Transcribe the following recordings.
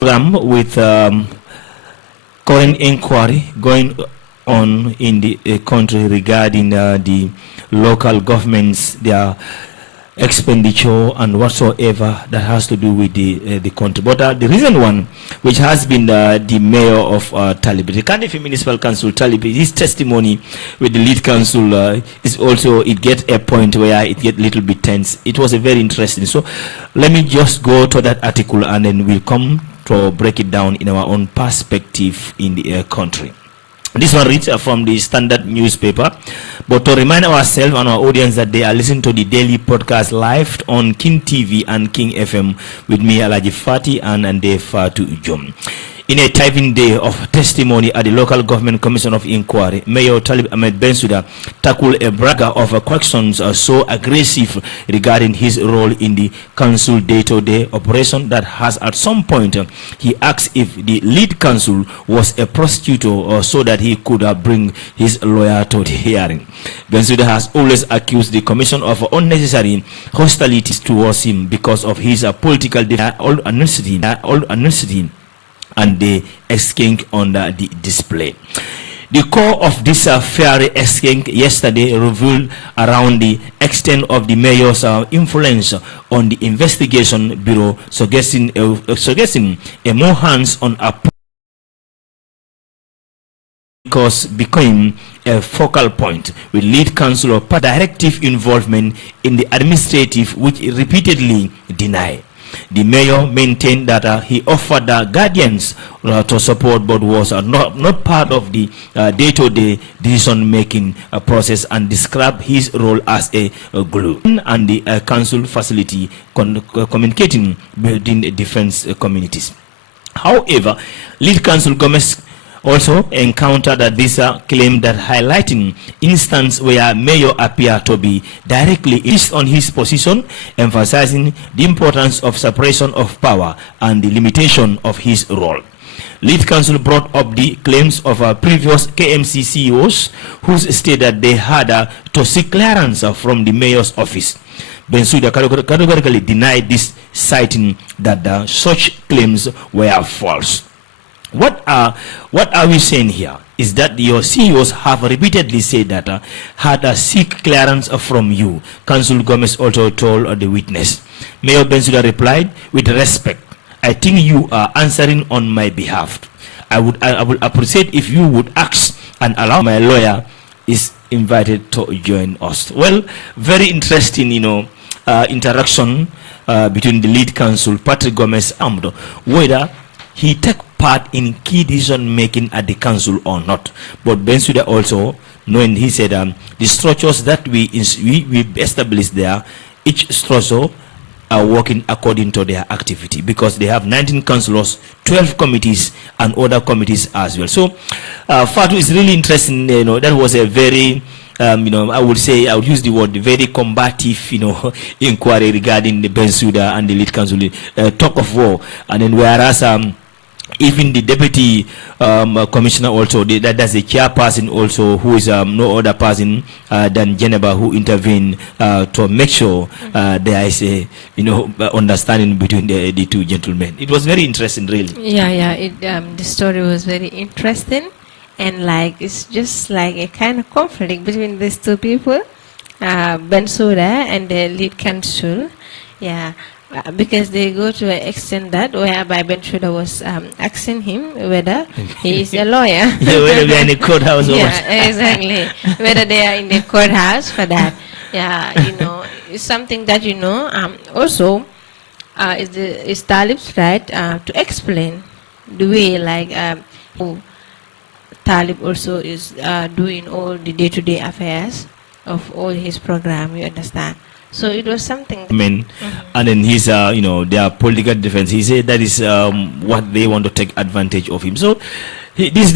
program with current inquiry going on in the country regarding the local governments, their expenditure and whatsoever that has to do with the country. But the recent one, which has been the mayor of Talibi, the Kandifi Municipal Council Talibi, his testimony with the lead council is also, it gets a point where it gets a little bit tense. It was a very interesting. So let me just go to that article and then we'll come to break it down in our own perspective in the country. This one reads from the Standard newspaper. But to remind ourselves and our audience that they are listening to the daily podcast live on King TV and King FM with me, ALHAGIE Fati and NDEY FATOU JUM. In a thriving day of testimony at the Local Government Commission of Inquiry, Mayor Talib Ahmed Bensouda tackled a bragger of questions so aggressive regarding his role in the council day-to-day operation that has at some point he asked if the lead council was a prosecutor so that he could bring his lawyer to the hearing. Bensouda has always accused the commission of unnecessary hostilities towards him because of his political honesty and the exchange on the display. The core of this fiery exchange yesterday revealed around the extent of the mayor's influence on the investigation bureau, suggesting a more hands-on approach because became a focal point with lead council of directive involvement in the administrative, which he repeatedly denied. The mayor maintained that he offered guardians to support but was not part of the day-to-day decision-making process and described his role as a glue and the council facility communicating within the defense communities. However, lead council Gomez also encountered this claim that highlighting instance where mayor appeared to be directly based on his position, emphasizing the importance of separation of power and the limitation of his role. Lead council brought up the claims of previous KMC CEOs who stated that they had to seek clearance from the mayor's office. Bensouda categorically denied this, citing that such claims were false. What are we saying here is that your CEOs have repeatedly said that had a seek clearance from you. Council Gomez also told the witness. Mayor Bensouda replied, with respect, I think you are answering on my behalf. I would appreciate if you would ask and allow my lawyer is invited to join us. Well, very interesting, interaction between the lead council, Patrick Gomez Amdo, whether he took part in key decision making at the council or not. But Bensouda also, knowing, he said the structures that we established there, each structure are working according to their activity because they have 19 councillors, 12 committees and other committees as well. So FATOU is really interesting. That was a very I would use the word very combative, inquiry regarding the Bensouda and the lead council, talk of war. And then whereas even the deputy commissioner also, that's the chairperson also, who is no other person than Geneva, who intervened to make sure there is a understanding between the two gentlemen. It was very interesting, really. The story was very interesting, and it's just like a kind of conflict between these two people, Bensouda and the lead council. Because they go to an extent that whereby Bensouda was asking him whether he is a lawyer. Whether they are in the courthouse or what. Exactly. Whether they are in the courthouse for that. It's something that also is Talib's right to explain the way how Talib also is doing all the day-to-day affairs of all his program, you understand. So it was something. And then his, their political defense. He said that is what they want to take advantage of him. So those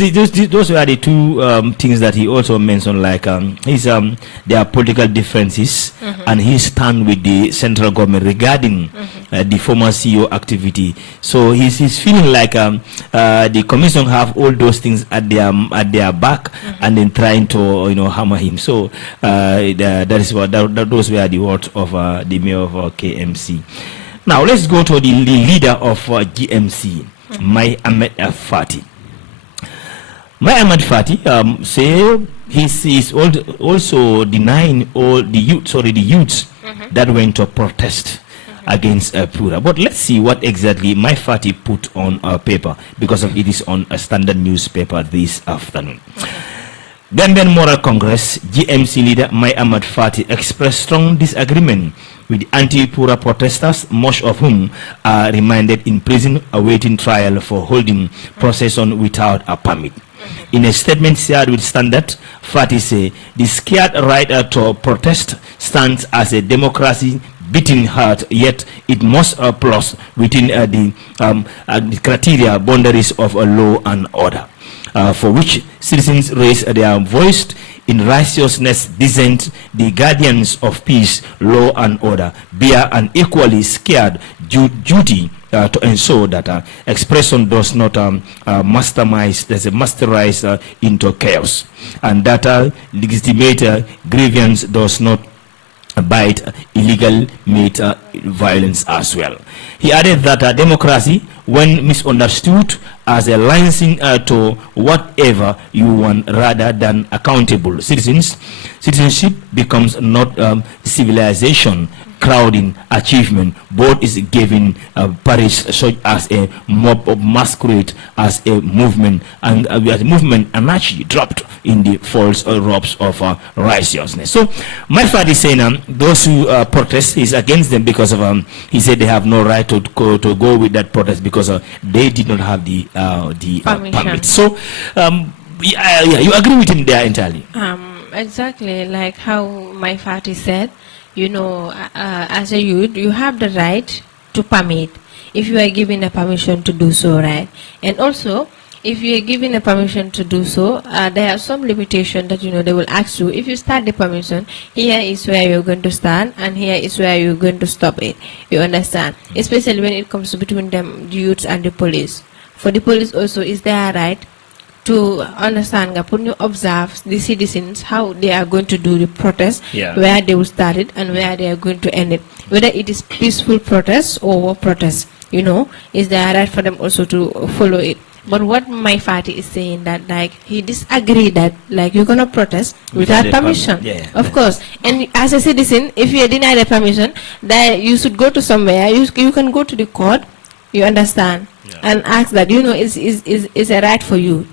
were the two things that he also mentioned, like their political differences and his stand with the central government regarding the former CEO activity. So he's feeling like the commission have all those things at their back and then trying to hammer him. So that is what those were the words of the mayor of KMC. Now let's go to the leader of GMC. Mai Ahmed Fati. Mai Ahmed Fati say he is also denying all the youths that went to protest against Pura. But let's see what exactly Mai Fati put on paper, because of it is on a standard newspaper this afternoon. Gambian Moral Congress GMC leader Mai Ahmed Fati expressed strong disagreement with the anti-Pura protesters, most of whom are remanded in prison awaiting trial for holding procession without a permit. In a statement shared with Standard, Fati said the scared right to protest stands as a democracy beating heart, yet it must plus within the criteria boundaries of a law and order, for which citizens raise their voice in righteousness, dissent. The guardians of peace, law and order bear an equally scared duty to ensure that expression does not masterize into chaos, and that legitimate grievance does not bite illegal made violence as well. He added that democracy, when misunderstood as a licensing to whatever you want rather than accountable citizenship becomes not civilization, crowding, achievement. Both is given parish such as a mob of masquerade as a movement, and and actually dropped in the false robes of righteousness. So my father is saying those who protest is against them because of he said they have no right to go with that protest because they did not have the permit. So yeah, you agree with him there entirely? Exactly like how my father said. You know, as a youth, you have the right to permit if you are given a permission to do so, right? And also, if you are given a permission to do so, there are some limitations that, you know, they will ask you. If you start the permission, here is where you're going to start, and here is where you're going to stop it. You understand? Especially when it comes to between them, the youths and the police. For the police also, is their right to understand, when you observe the citizens, how they are going to do the protest, where they will start it and where they are going to end it. Whether it is peaceful protest or war protest, you know, is there right for them also to follow it. But what my father is saying that, like, he disagree that, like, you're gonna protest without permission. Of course. And as a citizen, if you are denied a permission, that you should go to somewhere. You can go to the court. You understand, and ask that, you know, is a right for you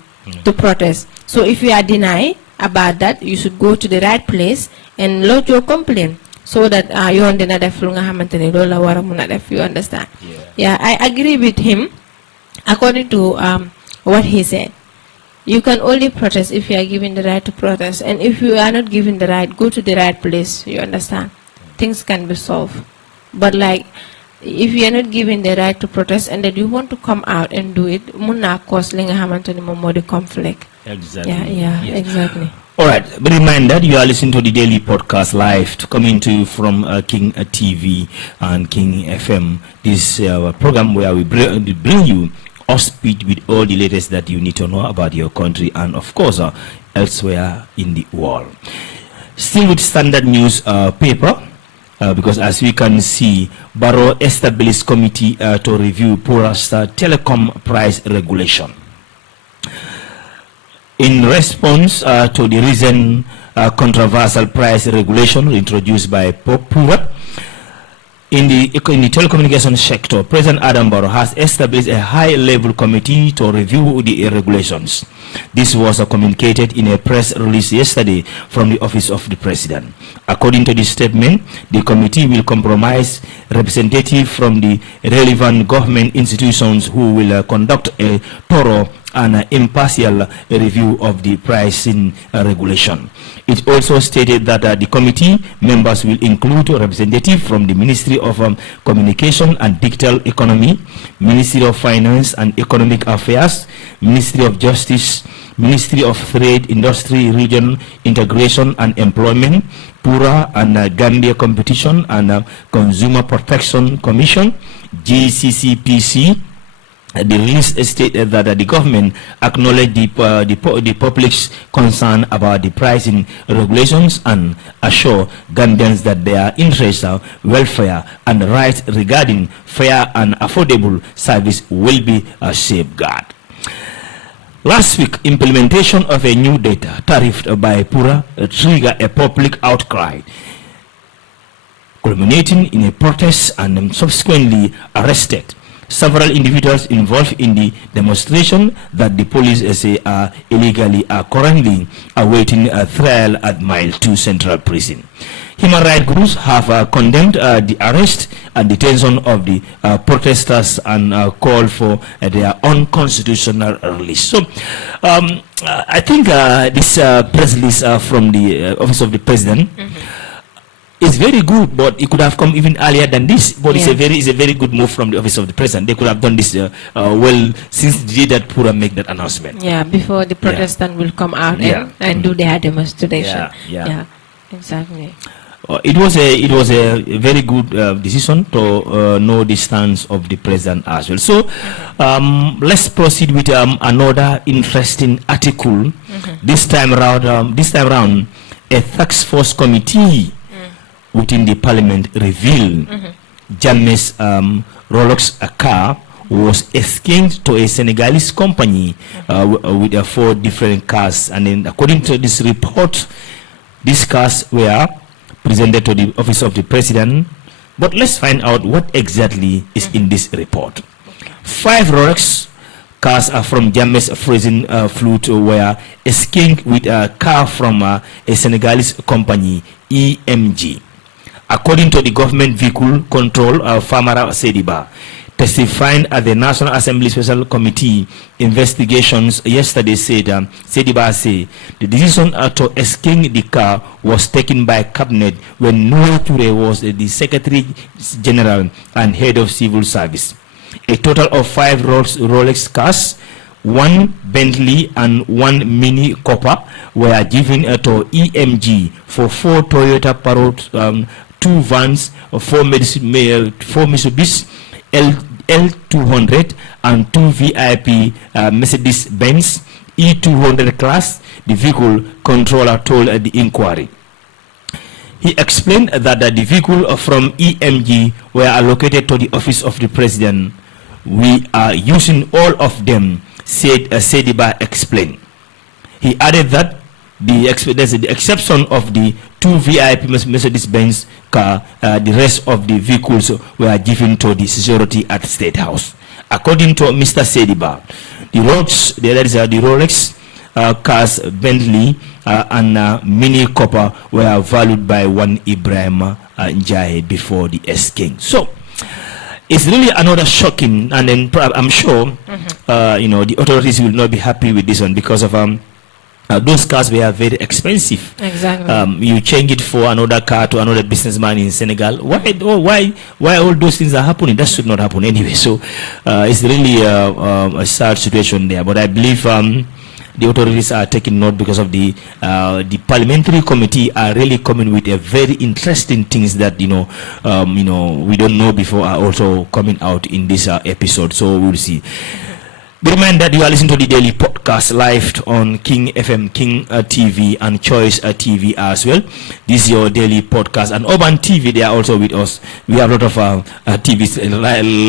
to protest. So if you are denied about that, you should go to the right place and lodge your complaint so that you understand. Yeah, I agree with him. According to what he said, you can only protest if you are given the right to protest, and if you are not given the right, go to the right place. You understand, things can be solved. But like, if you are not given the right to protest and that you want to come out and do it, muna cause linga hamantani mo the conflict. Exactly. Yeah, exactly. All right. Be reminded, you are listening to the daily podcast live coming to you from King TV and King FM. This program where we bring you up speed with all the latest that you need to know about your country and of course elsewhere in the world. Still with standard news paper. Because as we can see, Barrow established committee to review Pura's telecom price regulation. In response to the recent controversial price regulation introduced by Pura, in the telecommunications sector, President Adam Barrow has established a high-level committee to review the regulations. This was communicated in a press release yesterday from the office of the President. According to the statement, the committee will comprise representatives from the relevant government institutions who will conduct a thorough and impartial review of the pricing regulation. It also stated that the committee members will include representatives from the Ministry of Communication and Digital Economy, Ministry of Finance and Economic Affairs, Ministry of Justice, Ministry of Trade, Industry, Region, Integration and Employment, Pura and Gambia Competition and Consumer Protection Commission, GCCPC, The release stated that the government acknowledged the public's concern about the pricing regulations and assure Gambians that their interests, welfare, and rights regarding fair and affordable service will be safeguarded. Last week, implementation of a new data tariff by Pura triggered a public outcry, culminating in a protest and subsequently arrested several individuals involved in the demonstration that the police say are illegally currently awaiting a trial at Mile 2 Central Prison. Human rights groups have condemned the arrest and detention of the protesters and called for their unconstitutional release. So I think this press release from the Office of the President is very good, but it could have come even earlier than this. But it's a very good move from the Office of the President. They could have done this well since the day that Pura make that announcement. Yeah, before the Protestant will come out and do their demonstration. Yeah, exactly. It was a very good decision to know the stance of the President as well. So let's proceed with another interesting article. This time around, a task force committee within the parliament revealed Jammeh's Rolex car was exchanged to a Senegalese company with 4 different cars, and then according to this report, these cars were presented to the Office of the President. But let's find out what exactly is in this report. 5 Rolex cars are from Jammeh's freezing flute were exchanged with a car from a Senegalese company, EMG. According to the government vehicle control Famara Sediba, testifying at the National Assembly Special Committee investigations yesterday, said Sediba said the decision to exchange the car was taken by cabinet when Noah Toure was the Secretary General and Head of Civil Service. A total of 5 Rolex cars, 1 Bentley and 1 Mini Cooper were given to EMG for 4 Toyota Parrot, 2 vans, 4 Mitsubishi L200 and 2 VIP Mercedes-Benz E200 class, the vehicle controller told the inquiry. He explained that the vehicle from EMG were allocated to the Office of the President. We are using all of them, said Sediba explained. He added that the exception of the 2 VIP Mercedes-Benz car, the rest of the vehicles were given to the security at State House. According to Mr. Sediba, the Rolex cars, Bentley and Mini Cooper were valued by 1 Ibrahim Njaye before the exchange. So it's really another shocking, and then I'm sure the authorities will not be happy with this one because of those cars were very expensive. Exactly. You change it for another car to another businessman in Senegal. Why all those things are happening? That should not happen anyway. So it's really a sad situation there. But I believe the authorities are taking note because of the parliamentary committee are really coming with a very interesting things that we don't know before are also coming out in this episode. So we'll see. Be reminded that you are listening to the daily podcast live on King FM, King TV, and Choice TV as well. This is your daily podcast, and Urban TV, they are also with us. We have a lot of TVs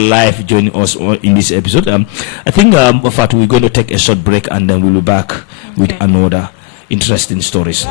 live joining us in this episode. I think, Fatou, we're going to take a short break, and then we'll be back with another interesting stories.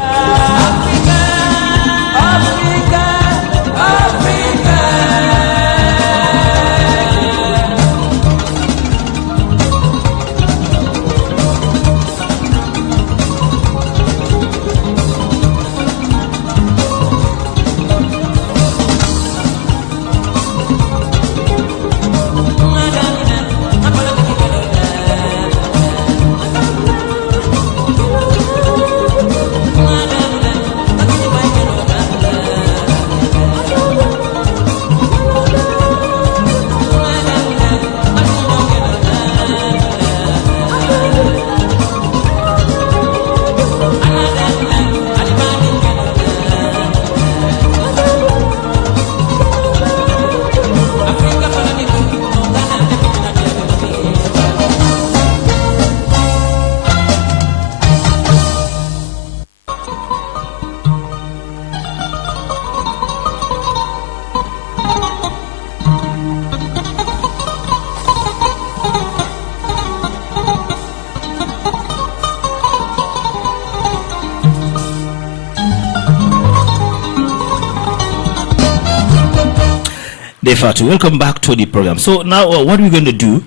Fatou, welcome back to the program. So now what we're going to do,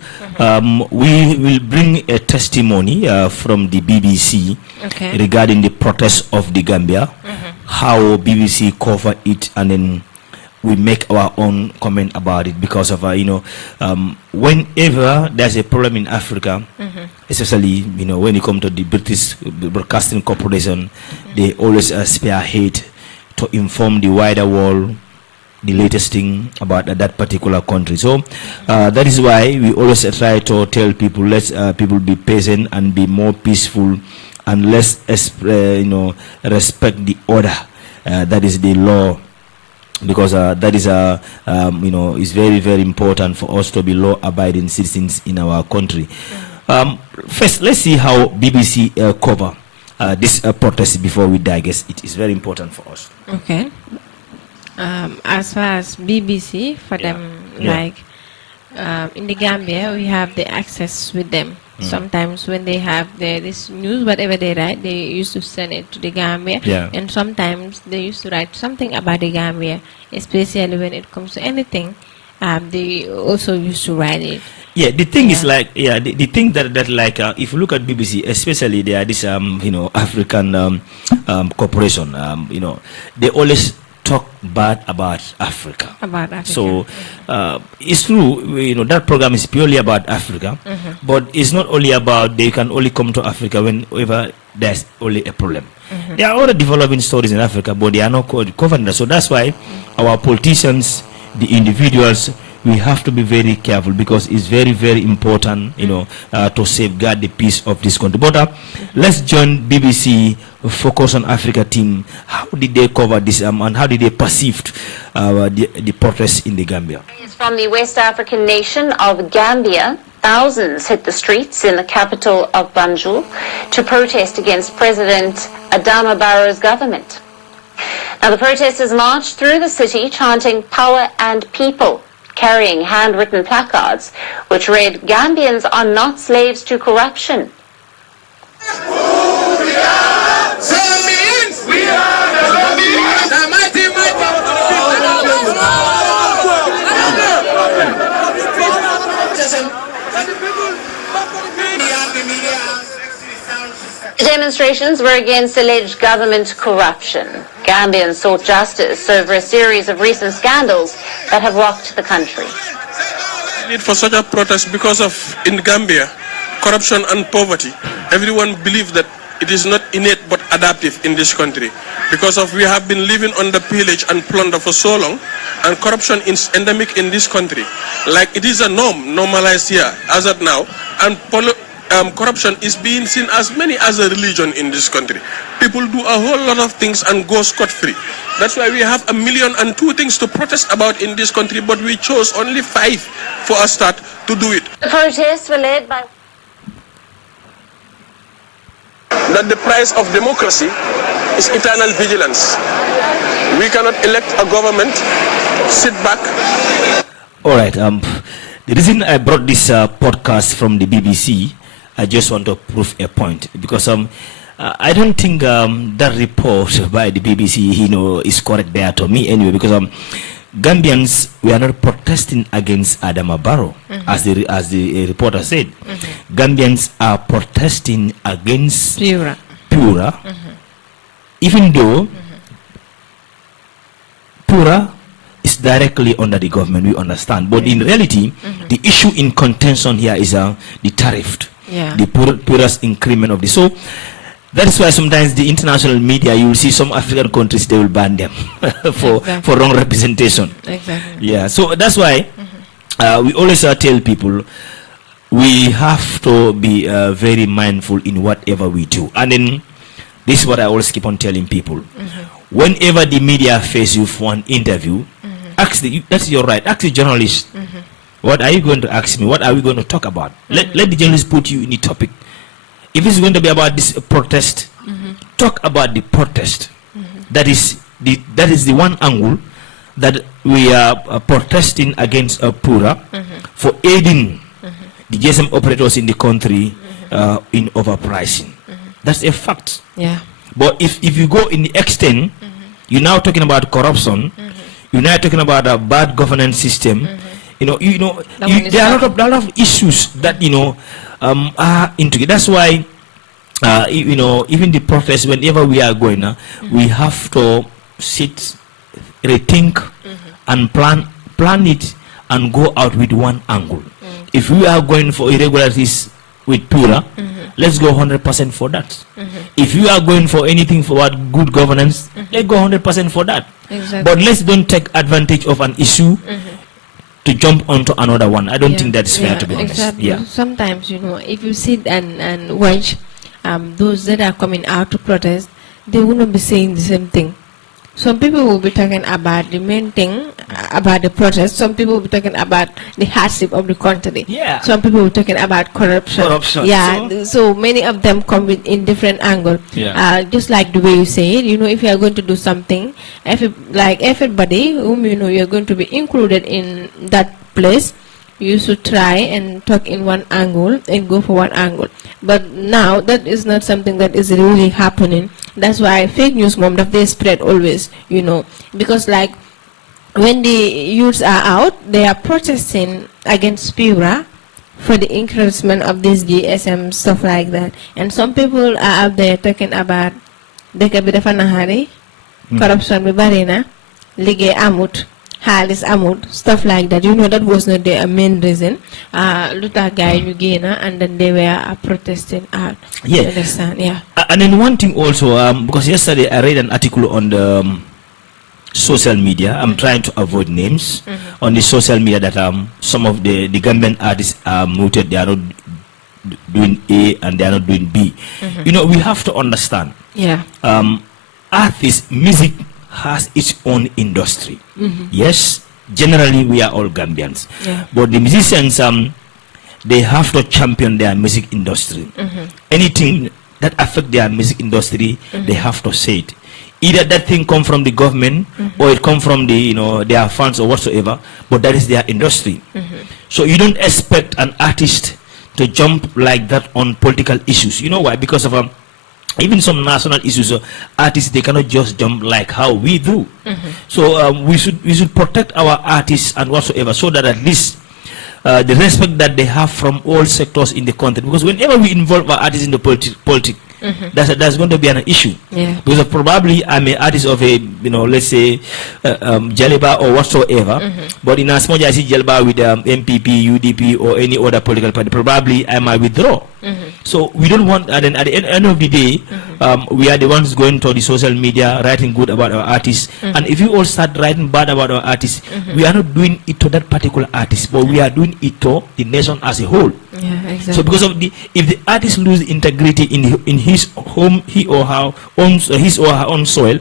we will bring a testimony from the BBC regarding the protest of the Gambia, how BBC cover it, and then we make our own comment about it because of, whenever there's a problem in Africa, especially, when it comes to the British Broadcasting Corporation, they always spearhead to inform the wider world the latest thing about that particular country. So that is why we always try to tell people, let's people be patient and be more peaceful, and let's respect the order, that is the law, because that is is very, very important for us to be law-abiding citizens in our country. First, let's see how BBC cover this protest before we digest. It is very important for us. Okay. As far as BBC, for them, like in the Gambia, we have the access with them. Sometimes when they have this news, whatever they write, they used to send it to the Gambia. And sometimes they used to write something about the Gambia, especially when it comes to anything. They also used to write it. Yeah, the thing is like, the thing that like, if you look at BBC, especially they are this, African corporation, they always talk bad about Africa. So it's true, that program is purely about Africa, but it's not only about they can only come to Africa whenever there's only a problem. There are other developing stories in Africa, but they are not covering that. So that's why our politicians, the individuals, we have to be very careful, because it's very, very important, to safeguard the peace of this country. But let's join BBC Focus on Africa team. How did they cover this, and how did they perceive the protests in the Gambia? From the West African nation of Gambia, thousands hit the streets in the capital of Banjul to protest against President Adama Barrow's government. Now, the protesters marched through the city chanting "Power and People," carrying handwritten placards which read, "Gambians are not slaves to corruption." Demonstrations were against alleged government corruption. Gambians sought justice over a series of recent scandals that have rocked the country. Need for such a protest because of, in Gambia, corruption and poverty. Everyone believes that it is not innate but adaptive in this country, because of we have been living under pillage and plunder for so long, and corruption is endemic in this country. Like it is a norm, normalized here as of now, and corruption is being seen as many as a religion in this country. People do a whole lot of things and go scot-free. That's why we have 1,000,002 things to protest about in this country, but we chose only 5 for a start to do it. The protests were led by... That the price of democracy is eternal vigilance. We cannot elect a government, sit back. All right. The reason I brought this podcast from the BBC, I just want to prove a point, because I don't think that report by the BBC, is correct there to me anyway, because Gambians, we are not protesting against Adama Barrow, as the reporter said. Gambians are protesting against Pura, even though Pura is directly under the government, we understand. But in reality, the issue in contention here is the tariff, the Pura's increment of this. So that is why sometimes the international media, you will see some African countries, they will ban them for wrong representation. Yeah, so that's why we always tell people we have to be very mindful in whatever we do. And then this is what I always keep on telling people. Whenever the media face you for an interview, ask that's your right. Ask the journalist, what are you going to ask me? What are we going to talk about? Let the journalist put you in the topic. If it's going to be about this protest, talk about the protest. That is the one angle that we are protesting against Pura for aiding the GSM operators in the country in overpricing. That's a fact. But if you go in the extent, you're now talking about corruption, We're not talking about a bad governance system. There are a lot of issues that are into it. That's why even the protest, whenever we are going, we have to sit, rethink, and plan it, and go out with one angle. If we are going for irregularities with Pura, let's go 100% for that. If you are going for anything for what good governance, let's go 100% for that. Exactly. But let's don't take advantage of an issue to jump onto another one. I don't think that's fair, to be honest. Exactly. Yeah. Sometimes, if you sit and watch those that are coming out to protest, they will not be saying the same thing. Some people will be talking about the main thing, about the protest. Some people will be talking about the hardship of the country. Yeah. Some people will be talking about corruption. Yeah. So many of them come in different angles. Yeah. Just like the way you say it, if you are going to do something, everybody whom you are going to be included in that place, you should try and talk in one angle and go for one angle. But now that is not something that is really happening. That's why fake news that they spread always, because like when the youths are out, they are protesting against Pura for the encouragement of this GSM, stuff like that. And some people are out there talking about corruption, lige amut, halis amut, stuff like that. That was not the main reason. Luta guy and then they were protesting out. Yeah. You understand? Yeah. And then one thing also, because yesterday I read an article on the social media. I'm trying to avoid names on the social media that some of the Gambian artists are muted. They are not doing A and they are not doing B. We have to understand. Yeah. Artists, music has its own industry. Yes, generally we are all Gambians. Yeah. But the musicians, they have to champion their music industry. Anything that affect their music industry, they have to say it. Either that thing come from the government or it come from the their funds or whatsoever, but that is their industry. So you don't expect an artist to jump like that on political issues. You know why? Because of even some national issues, artists, they cannot just jump like how we do. So we should protect our artists and whatsoever, so that at least the respect that they have from all sectors in the country. Because whenever we involve our artists in the politics, that's going to be an issue. Yeah. Because probably I'm an artist of a, let's say, Jaleba or whatsoever. But in as much as I see Jaleba with MPP, UDP, or any other political party, probably I might withdraw. So we don't want, and then at the end of the day, we are the ones going to the social media, writing good about our artists. And if you all start writing bad about our artists, we are not doing it to that particular artist, but we are doing it to the nation as a whole. Yeah, exactly. So because of if the artist lose integrity in his home, his or her own soil,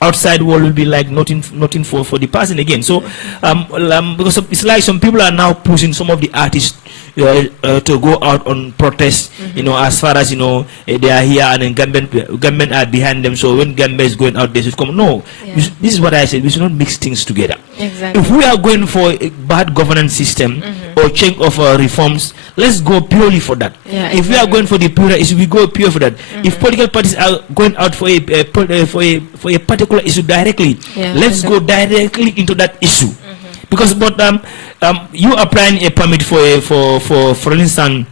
outside world will be like nothing for the person again. So because it's like some people are now pushing some of the artists to go out on protest, as far as they are here and then Gambian are behind them. So when Gambia is going out, they should come. No, this is what I said. We should not mix things together. Exactly. If we are going for a bad governance system or change of reforms, let's go purely for that. Yeah, if we are going for the pure issue, we go pure for that. If political parties are going out for a particular issue directly, let's go directly into that issue. Because you applying a permit for instance,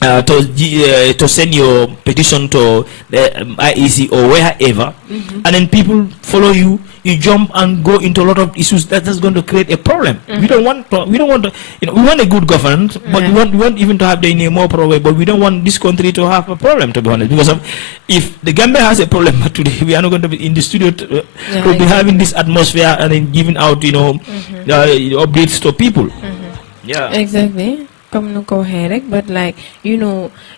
to send your petition to the IEC or wherever, and then people follow you, you jump and go into a lot of issues. That's going to create a problem. We don't want to. We want a good governance, but we want even to have the more problem. But we don't want this country to have a problem, to be honest. Because if the Gambia has a problem today, we are not going to be in the studio to be having this atmosphere and then giving out updates to people. Yeah, exactly. But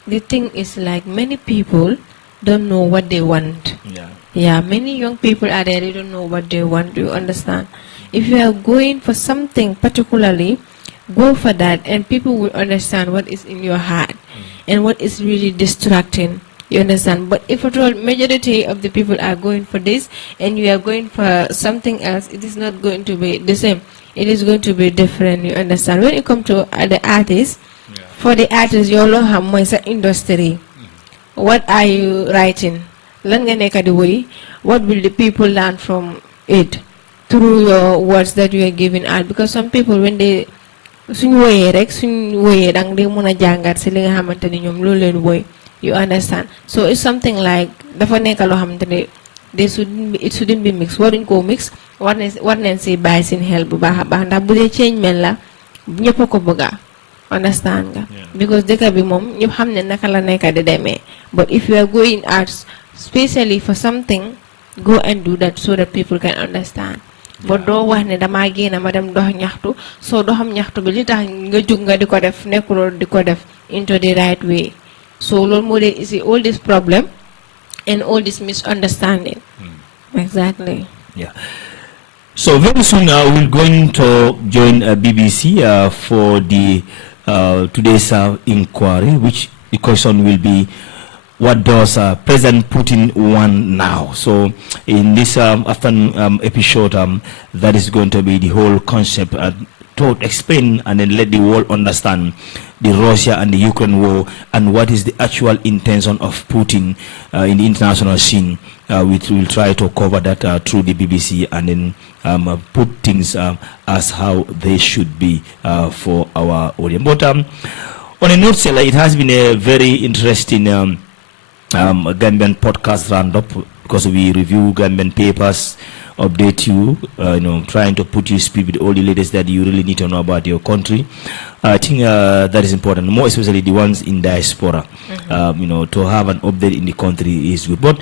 the thing is, like, many people don't know what they want. Yeah, many young people are there, they don't know what they want. You understand? If you are going for something particularly, go for that, and people will understand what is in your heart and what is really distracting. You understand? But if at all majority of the people are going for this and you are going for something else, it is not going to be the same. It is going to be different. You understand? When it comes to the artists, for the artists, you all have more industry. What are you writing? What will the people learn from it? through your words that you are giving out, because some people when they suñ woyé rek suñ woyé dang dé mëna jangat ci li nga xamanteni ñom lo leen woy, you understand. So it's something like dafa nekk lo xamanteni it shouldn't be mixed. Waruñ ko mix, war nañ ci bay seen xel bu baaxa baax ndax bu dé change men la ñepp ko bëgga, understand nga. Because dëkk bi mom ñepp xam ne naka la nekk di démé, but if you are going out especially for something, go and do that so that people can understand. But do wax ne dama génn ma dem dox ñaxtu, so doxam ñaxtu bi li tax nga jug nga diko def nekkuloo diko def into the right way. So lool mo dé is all this problem and all this misunderstanding. Exactly. Yeah. So very soon we're going to join BBC for the today's inquiry, which the question will be, what does President Putin want now? So in this afternoon episode, that is going to be the whole concept to explain and then let the world understand the Russia and the Ukraine war and what is the actual intention of Putin in the international scene. We will try to cover that through the BBC and then put things as how they should be for our audience. But on a note, it has been a very interesting Gambian podcast roundup, because we review Gambian papers, update you, trying to put you speed with all the latest that you really need to know about your country. I think that is important, more especially the ones in diaspora. To have an update in the country is good. But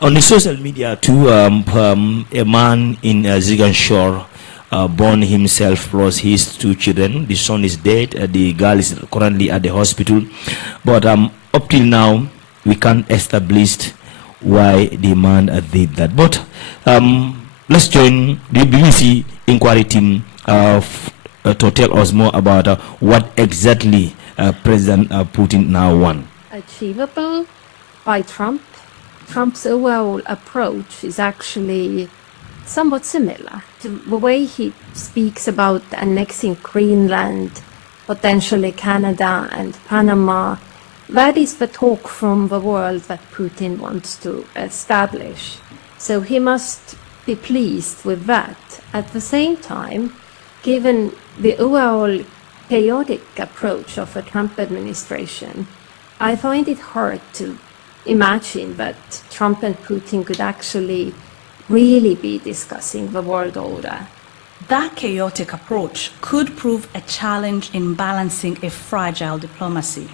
on the social media too, a man in Ziganshore born himself plus his 2 children. The son is dead. The girl is currently at the hospital. But up till now, we can't establish why the man did that. But let's join the BBC inquiry team to tell us more about what exactly President Putin now wants. Achievable by Trump. Trump's overall approach is actually somewhat similar to the way he speaks about annexing Greenland, potentially Canada and Panama. That is the talk from the world that Putin wants to establish. So he must be pleased with that. At the same time, given the overall chaotic approach of the Trump administration, I find it hard to imagine that Trump and Putin could actually really be discussing the world order. That chaotic approach could prove a challenge in balancing a fragile diplomacy.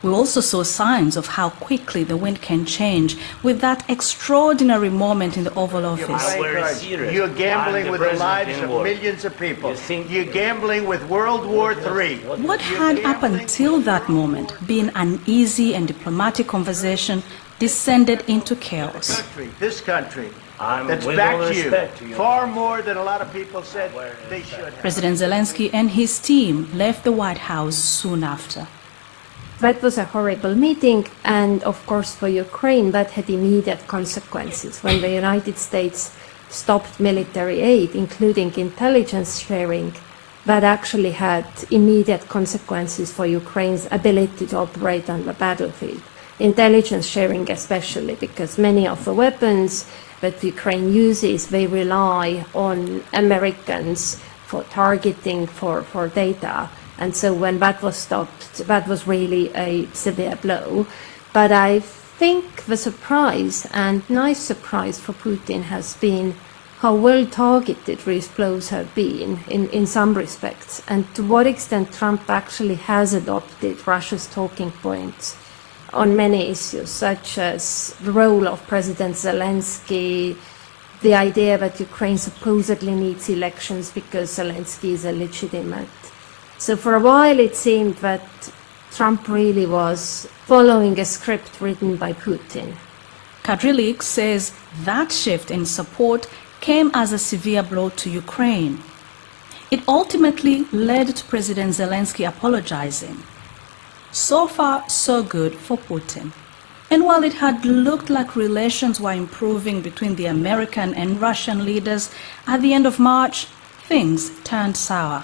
We also saw signs of how quickly the wind can change with that extraordinary moment in the Oval Office. You're gambling with the lives of millions of people. You're gambling with World War III. What had up until that moment been an easy and diplomatic conversation descended into chaos. This country, that's backed you far more than a lot of people said they should have. President Zelensky and his team left the White House soon after. That was a horrible meeting, and of course for Ukraine that had immediate consequences. When the United States stopped military aid, including intelligence sharing, that actually had immediate consequences for Ukraine's ability to operate on the battlefield. Intelligence sharing especially, because many of the weapons that Ukraine uses, they rely on Americans for targeting, for data. And so when that was stopped, that was really a severe blow. But I think the surprise, and nice surprise for Putin, has been how well targeted these blows have been in some respects, and to what extent Trump actually has adopted Russia's talking points on many issues, such as the role of President Zelensky, the idea that Ukraine supposedly needs elections because Zelensky is illegitimate. So for a while it seemed that Trump really was following a script written by Putin. Kadrilik says that shift in support came as a severe blow to Ukraine. It ultimately led to President Zelensky apologizing. So far, so good for Putin. And while it had looked like relations were improving between the American and Russian leaders, at the end of March, things turned sour.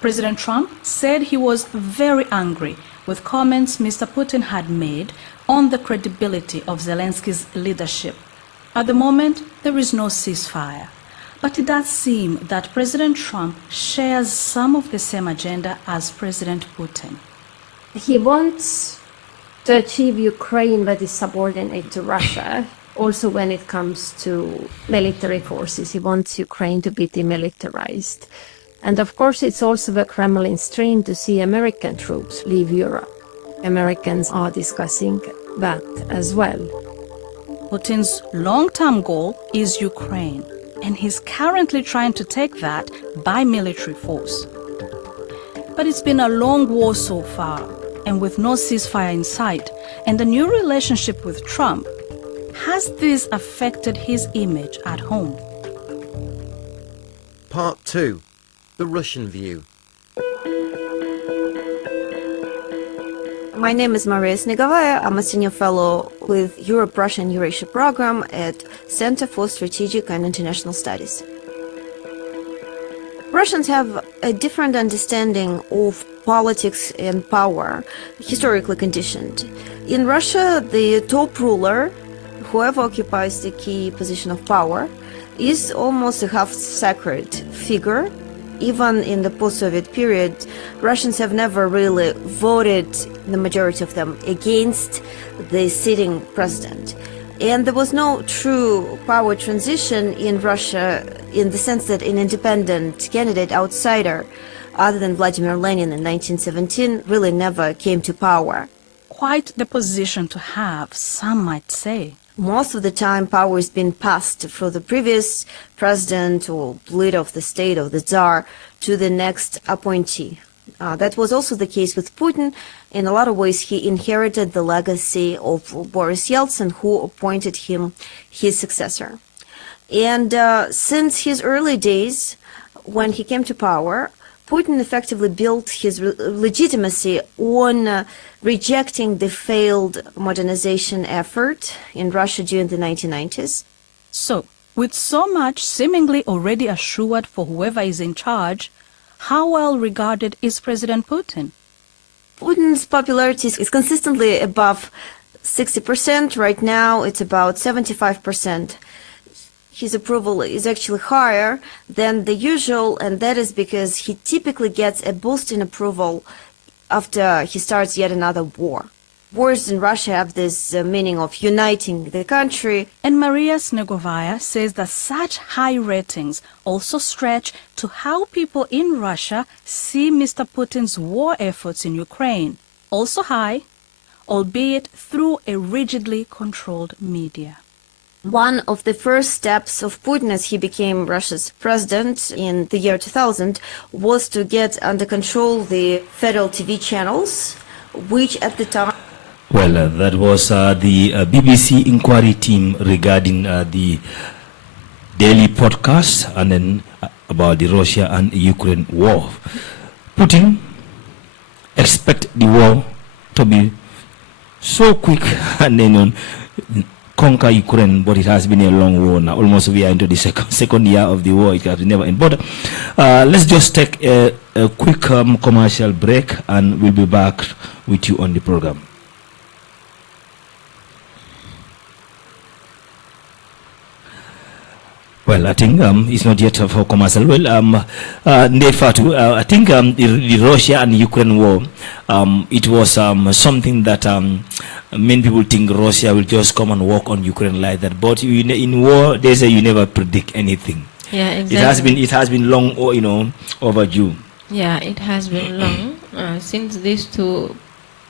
President Trump said he was very angry with comments Mr. Putin had made on the credibility of Zelensky's leadership. At the moment, there is no ceasefire. But it does seem that President Trump shares some of the same agenda as President Putin. He wants to achieve Ukraine that is subordinate to Russia. Also, when it comes to military forces, he wants Ukraine to be demilitarized. And of course, it's also the Kremlin's dream to see American troops leave Europe. Americans are discussing that as well. Putin's long-term goal is Ukraine, and he's currently trying to take that by military force. But it's been a long war so far, and with no ceasefire in sight, and a new relationship with Trump, has this affected his image at home? Part 2. The Russian View. My name is Maria Snegovaya. I'm a senior fellow with Europe-Russia-Eurasia program at Center for Strategic and International Studies. Russians have a different understanding of politics and power, historically conditioned. In Russia, the top ruler, whoever occupies the key position of power, is almost a half-sacred figure. Even in the post-Soviet period, Russians have never really voted, the majority of them, against the sitting president. And there was no true power transition in Russia in the sense that an independent candidate, outsider, other than Vladimir Lenin in 1917, really never came to power. Quite the position to have, some might say. Most of the time, power has been passed through the previous president or leader of the state or the Tsar to the next appointee. That was also the case with Putin. In a lot of ways, he inherited the legacy of Boris Yeltsin, who appointed him his successor. And since his early days, when he came to power, Putin effectively built his legitimacy on rejecting the failed modernization effort in Russia during the 1990s. So, with so much seemingly already assured for whoever is in charge, how well regarded is President Putin? Putin's popularity is consistently above 60%. Right now, it's about 75%. His approval is actually higher than the usual, and that is because he typically gets a boost in approval after he starts yet another war. Wars in Russia have this meaning of uniting the country. And Maria Snegovaya says that such high ratings also stretch to how people in Russia see Mr. Putin's war efforts in Ukraine. Also high, albeit through a rigidly controlled media. One of the first steps of Putin as he became Russia's president in the year 2000 was to get under control the federal TV channels, which at the time... Well, that was the BBC inquiry team regarding the daily podcast and then about the Russia and Ukraine war. Putin expect the war to be so quick and then conquer Ukraine, but it has been a long war now. Almost we are into the second year of the war. It has never ended. But let's just take a quick commercial break, and we'll be back with you on the program. Well, I think it's not yet for commercial. Well, NDEY FATOU, I think the Russia and Ukraine war, it was something that many people think Russia will just come and walk on Ukraine like that. But in war, they say you never predict anything. Yeah, exactly. It has been long, overdue. Yeah, it has been long since these two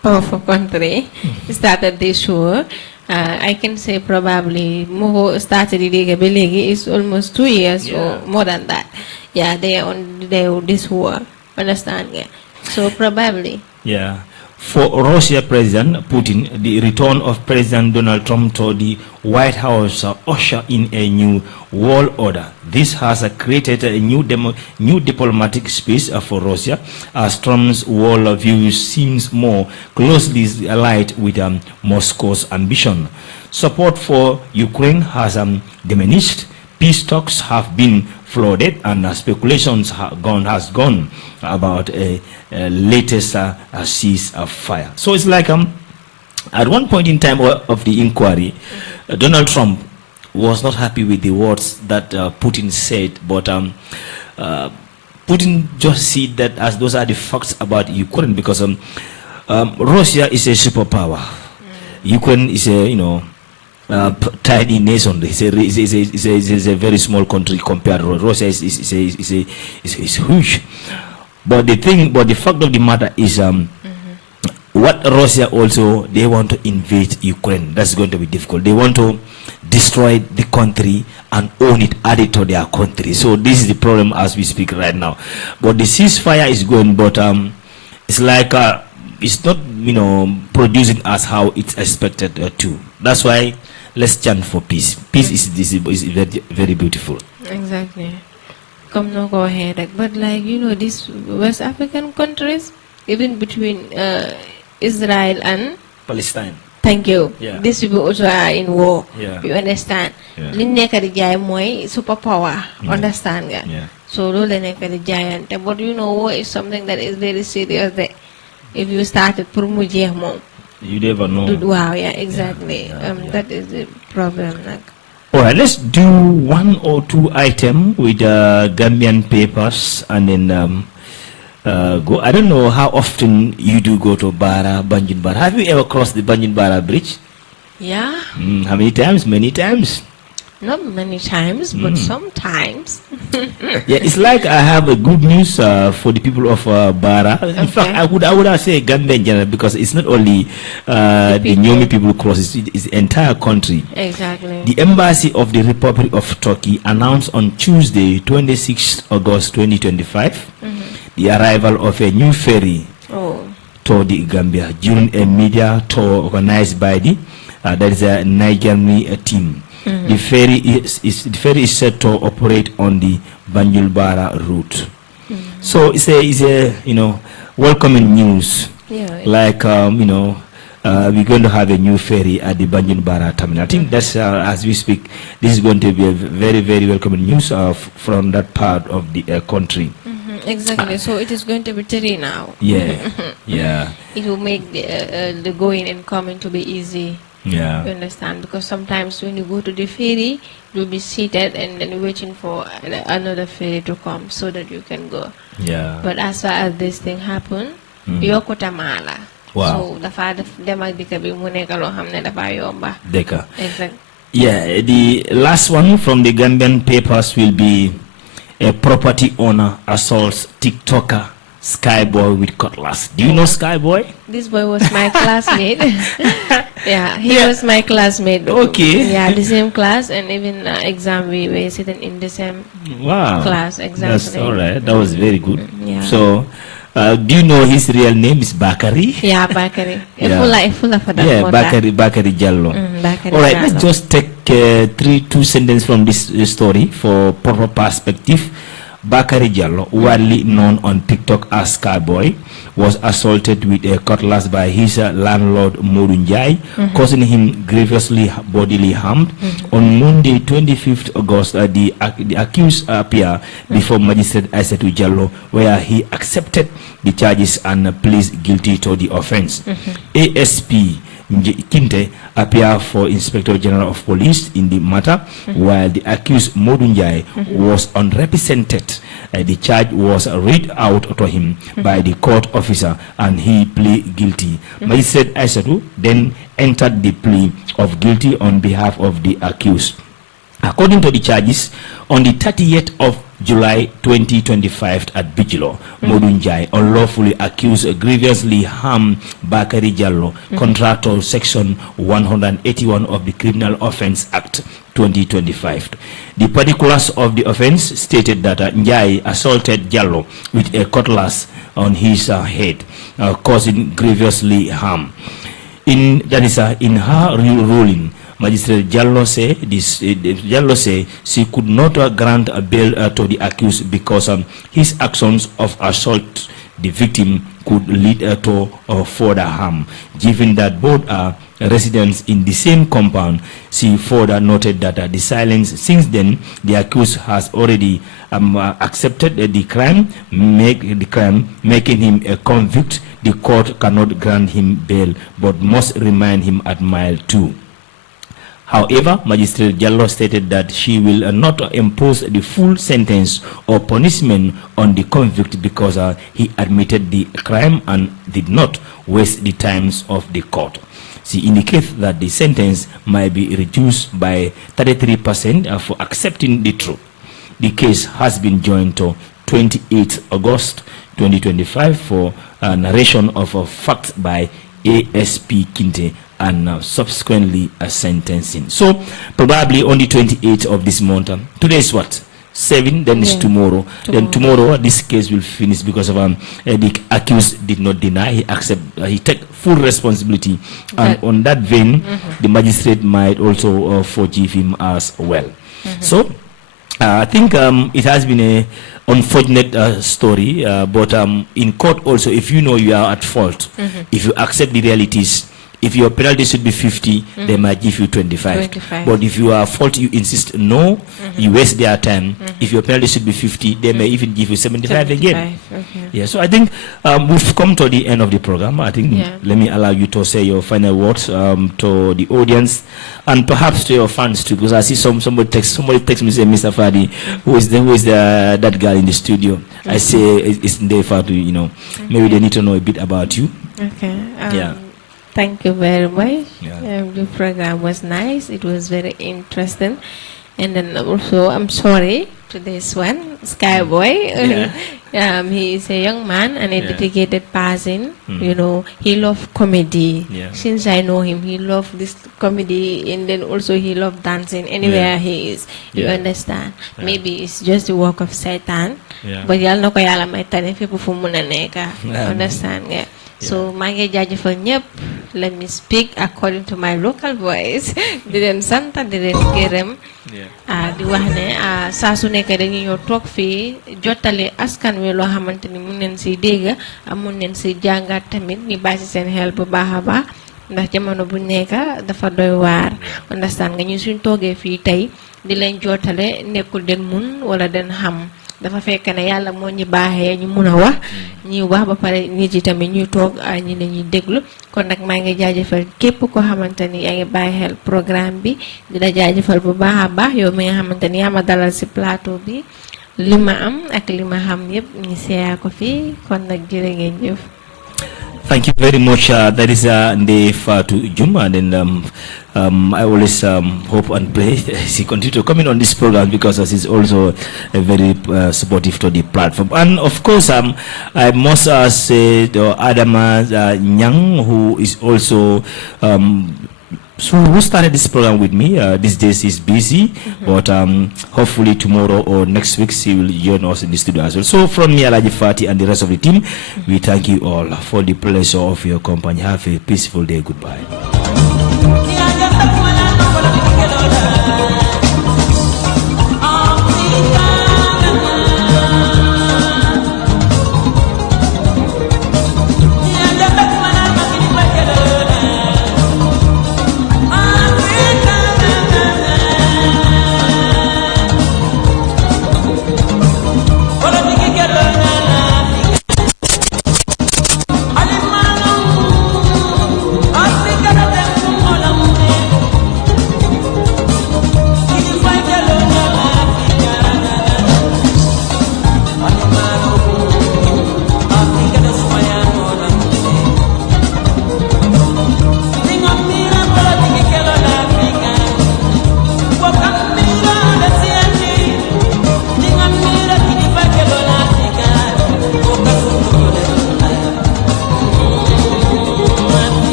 powerful countries started this war. I can say probably more started is almost 2 years or more than that. Yeah, they are on this war. Understand? Yeah. So probably. Yeah. For Russia President Putin, the return of President Donald Trump to the White House usher in a new world order. This has created a new diplomatic space for Russia, as Trump's world view seems more closely allied with Moscow's ambition. Support for Ukraine has diminished. Peace talks have been flooded, and speculations has gone about a latest ceasefire. So it's like at one point in time of the inquiry, Donald Trump was not happy with the words that Putin said, but Putin just see that as those are the facts about Ukraine, because Russia is a superpower. Ukraine is a tiny nation. It's a very small country compared to Russia. Is huge. But the fact of the matter is what Russia also, they want to invade Ukraine. That's going to be difficult. They want to destroy the country and own it, add it to their country. So this is the problem as we speak right now. But the ceasefire is going, but it's like it's not producing as how it's expected to. That's why let's chant for peace. Peace is very, very beautiful. Exactly. Come no go ahead. But like these West African countries, even between Israel and Palestine. Thank you. Yeah. These people also are in war. Yeah. You understand? Yeah. Li nekk di jaay mooy superpower. Yeah. Understand nga? Yeah. So loolu la nekk di jaayante. But war is something that is very serious. That if you started pour mu jeex moom. You never know. Wow, yeah, exactly. That is the problem. All right, let's do one or two items with Gambian papers and then go. I don't know how often you do go to Banjul Bara. Have you ever crossed the Banjul Bara bridge? Yeah. How many times? Many times. Not many times, but sometimes. Yeah, it's like I have a good news for the people of Bara. In fact, I would say Gambia in general, because it's not only the Nyomi people who cross, it's the entire country. Exactly. The Embassy of the Republic of Turkey announced on Tuesday, 26 August 2025, the arrival of a new ferry to the Gambia during a media tour organized by the that is a Nigerian team. The ferry is set to operate on the Banjul Bara route. So it's a welcoming news. Yeah. Like we're going to have a new ferry at the Banjul Bara terminal. I think that's as we speak, this is going to be a very, very welcoming news from that part of the country. Exactly. So it is going to be 3 now. Yeah. Yeah. It will make the going and coming to be easy. Yeah. You understand? Because sometimes when you go to the ferry, you'll be seated and then waiting for another ferry to come so that you can go. Yeah. But as far as this thing happen, yokota mala. Wow. So dafa demak dika bi mu nekk loo xam ne dafa yomba. Deka. Exactly. Yeah. The last one from the Gambian papers will be a property owner assaults TikToker Skyboy with cutlass. Do you know Skyboy? This boy was my classmate. Yeah, he was my classmate. Okay. Yeah, the same class, and even exam we were sitting in the same class. Exactly. That's all right. That was very good. Yeah. So, do you know his real name is Bakari? Yeah, Bakari. Yeah. Full for that. Yeah, Bakari Jallo. Bakari all right, Jallo. let's just take two sentences from this story for proper perspective. Bakari Jallo, widely known on TikTok as Skyboy, was assaulted with a cutlass by his landlord Modunjai, causing him grievously bodily harm. On Monday, 25th August, the accused appeared before Magistrate Aissatou Jallo, where he accepted the charges and pleaded guilty to the offense. ASP Kinte appeared for Inspector General of Police in the matter, while the accused Modunjai was unrepresented. The charge was read out to him by the court officer and he pleaded guilty. Magistrate Aissatou then entered the plea of guilty on behalf of the accused. According to the charges, on the 30th of July 2025 at Bijilo, Modunjai unlawfully accused grievously harmed Bakari Jallo, contractor section 181 of the Criminal Offence Act 2025. The particulars of the offence stated that Njai assaulted Jallo with a cutlass on his head, causing grievously harm. In her ruling, Magistrate Jallo say she could not grant a bail to the accused because his actions of assault the victim could lead to further harm. Given that both are residents in the same compound, she further noted that the silence since then, the accused has already accepted the crime, making him a convict. The court cannot grant him bail but must remand him at mile 2. However, Magistrate Jallo stated that she will not impose the full sentence or punishment on the convict because he admitted the crime and did not waste the times of the court. She indicates that the sentence might be reduced by 33% for accepting the truth. The case has been joined to 28 August 2025 for narration of facts by ASP Kinte and subsequently sentencing. So probably on the 28th of this month, today is what? 7, then it's tomorrow. Then tomorrow this case will finish because of the accused did not deny, he take full responsibility, and on that vein the magistrate might also forgive him as well. So I think it has been a unfortunate story, but in court also, if you know you are at fault, if you accept the realities, if your penalty should be 50, they might give you 25. But if you are fault, you insist no, you waste their time. If your penalty should be 50, they may even give you 75 again. Yeah, so I think we've come to the end of the program. I think let me allow you to say your final words to the audience and perhaps to your fans too, because I see somebody text me say, Mr. Fadi, who is that girl in the studio? I say it's NDEY FATOU, you know. Maybe they need to know a bit about you. Thank you very much. The program was nice. It was very interesting. And then also, I'm sorry to this one, Skyboy. He is a young man and a dedicated person. You know, he loves comedy. Since I know him, he loves this comedy, and then also he loves dancing anywhere he is. You understand? Maybe it's just the work of Satan. But y'all know kaya may tani fi fu muna neka. Understand? So mangi jaajëfal ñëpp. Let me speak according to my local voice. Di leen sant di leen gërëm. Di wax ne saa su nekk dañuy ñëw toog fii jottali askan wi loo xamante ni mun neen si dégg mun neen si jàngat tamit ñu bàyyi seen xel bu baax a baax ndax jamono bu nekk dafa doy waar. Understand nga ñu suñ toogee fii tey di leen jottale nekkul den mun wala den xam. Dafa fekk ne yàlla moo ñu baaxee ñu mun a wax ñuy wax ba pare nit yi tamit ñuy toog ñi ne ñuy déglu kon nag maa ngi jaajëfal képp ko xamante ni yaa ngi bàyyi xel programme bi di la jaajëfal bu baax a baax yow mi nga xamante ni yaa ma dalal si plateau bi li ma am ak li ma xam yëpp ñu seeyaa ko fii kon nag jërë ngeen jëf. Thank you very much. That is NDEY FATOU JUM, and then I always hope and pray she continue to come in on this program because she's also very supportive to the platform. And of course, I must say to Adama Nyang, who is also who started this program with me. These days he's busy, but hopefully tomorrow or next week he will join us in the studio as well. So from me, ALHAGIE Fati, and the rest of the team, we thank you all for the pleasure of your company. Have a peaceful day. Goodbye.